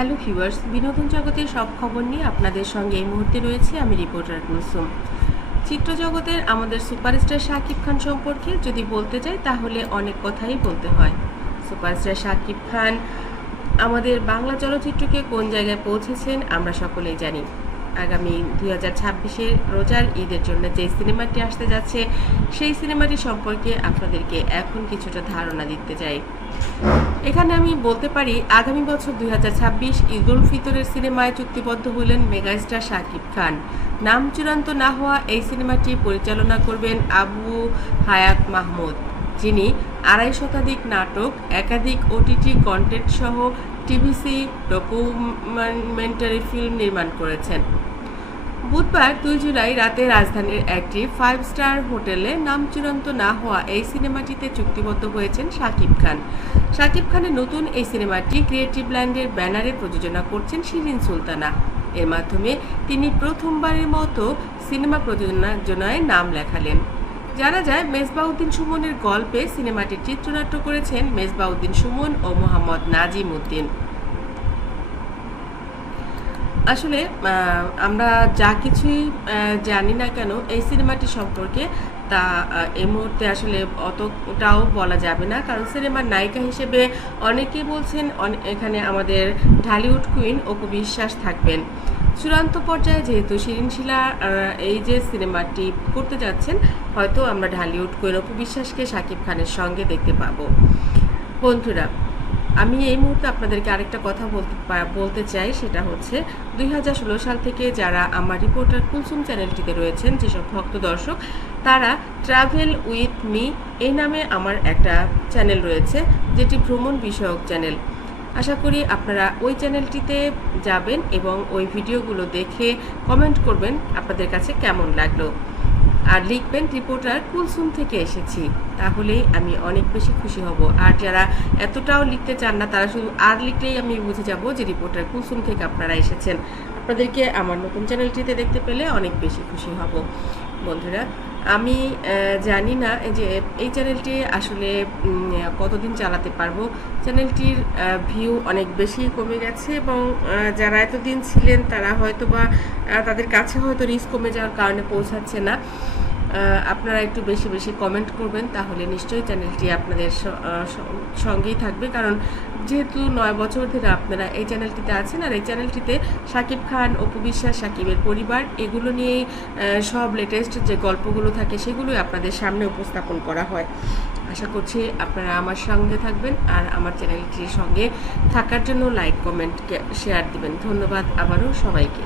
Hello viewers, বিনোদন জগতের সব খবর নিয়ে আপনাদের সঙ্গে এই মুহূর্তে রয়েছে আমি রিপোর্টার কুলসুম চিত্র জগতের আমাদের সুপারস্টার শাকিব খান সম্পর্কে যদি বলতে চাই তাহলে অনেক কথাই বলতে হয়। সুপারস্টার শাকিব খান আমাদের বাংলা চলচ্চিত্রকে কোন জায়গায় পৌঁছেছেন, আমরা সকলেই জানি। আগামী দুই হাজার ছাব্বিশের রোজার ঈদের জন্য যে সিনেমাটি আসতে যাচ্ছে, সেই সিনেমাটি সম্পর্কে আপনাদেরকে এখন কিছুটা ধারণা দিতে চাই। এখানে আমি বলতে পারি, আগামী বছর দুই হাজার ছাব্বিশ ঈদুল ফিতরের সিনেমায় চুক্তিবদ্ধ হইলেন মেগাস্টার শাকিব খান। নাম চূড়ান্ত না হওয়া এই সিনেমাটি পরিচালনা করবেন আবু হায়াত মাহমুদ, যিনি আড়াই শতাধিক নাটক, একাধিক ওটিটি কন্টেন্ট সহ টিভিসি ডকুমেন্টারি ফিল্ম নির্মাণ করেছেন। বুধবার দুই জুলাই রাতে রাজধানীর একটি ফাইভ স্টার হোটেলে নাম চূড়ান্ত না হওয়া এই সিনেমাটিতে চুক্তিবদ্ধ হয়েছেন শাকিব খান। শাকিব খানের নতুন এই সিনেমাটি ক্রিয়েটিভ ল্যান্ডের ব্যানারে প্রযোজনা করছেন শিরিন সুলতানা। এর মাধ্যমে তিনি প্রথমবারের মতো সিনেমা প্রযোজনায় নাম লেখালেন। জানা যায়, মেজবাউদ্দিন সুমনের গল্পে সিনেমাটির চিত্রনাট্য করেছেন মেজবাউদ্দিন সুমন ও মোহাম্মদ নাজিম উদ্দিন। আসলে আমরা যা কিছুই জানি না কেন, এই সিনেমাটি সম্পর্কে তা এই মুহূর্তে আসলে অতটাও বলা যাবে না। কারণ সিনেমার নায়িকা হিসেবে অনেকেই বলছেন এখানে আমাদের ঢালিউড কুইন অপু বিশ্বাস থাকবেন। চূড়ান্ত পর্যায়ে যেহেতু শিরিন শিলা এই যে সিনেমাটি করতে যাচ্ছেন, হয়তো আমরা ঢালিউড কুইন অপু বিশ্বাসকে শাকিব খানের সঙ্গে দেখতে পাবো। বন্ধুরা আমি এই মুহূর্তে আপনাদেরকে আরেকটা কথা বলতে বলতে চাই, সেটা হচ্ছে দুই হাজার ষোলো সাল থেকে যারা আমার রিপোর্টার কুলসুম চ্যানেলটিতে রয়েছেন, যেসব ভক্ত দর্শক, তারা ট্রাভেল উইথ মি এই নামে আমার একটা চ্যানেল রয়েছে, যেটি ভ্রমণ বিষয়ক চ্যানেল। আশা করি আপনারা ওই চ্যানেলটিতে যাবেন এবং ওই ভিডিওগুলো দেখে কমেন্ট করবেন আপনাদের কাছে কেমন লাগল। আর লিখবেন রিপোর্টার কুলসুম থেকে এসেছি। তাহলেই আমি অনেক বেশি খুশি হব। আর যারা এতটাও লিখতে চান না, তারা শুধু আর লিখলেই আমি বুঝে যাব যে রিপোর্টার কুলসুম থেকে আপনারা এসেছেন। আপনাদেরকে আমার নতুন চ্যানেলটিতে দেখতে পেলে অনেক বেশি খুশি হব। বন্ধুরা আমি জানি না যে, এই চ্যানেলটি আসলে কতদিন চালাতে পারব? চ্যানেলটির ভিউ অনেক বেশি কমে গেছে এবং যারা এতদিন ছিলেন তারা হয়তো বা তাদের কাছে হয়তো রিস্ক কমে যাওয়ার কারণে পৌঁছাচ্ছে না। আপনারা একটু বেশি বেশি কমেন্ট করবেন, তাহলে নিশ্চয়ই চ্যানেলটি আপনাদের সঙ্গেই থাকবে। কারণ যেহেতু নয় বছর ধরে আপনারা এই চ্যানেলটিতে আছেন, আর এই চ্যানেলটিতে সাকিব খান, অপু বিশ্বাস সাকিবের পরিবার, এগুলো নিয়েই সব লেটেস্ট যে গল্পগুলো থাকে, সেগুলোই আপনাদের সামনে উপস্থাপন করা হয়। আশা করছি আপনারা আমার সঙ্গে থাকবেন, আর আমার চ্যানেলটির সঙ্গে থাকার জন্য লাইক কমেন্ট শেয়ার দিবেন। ধন্যবাদ আবারও সবাইকে।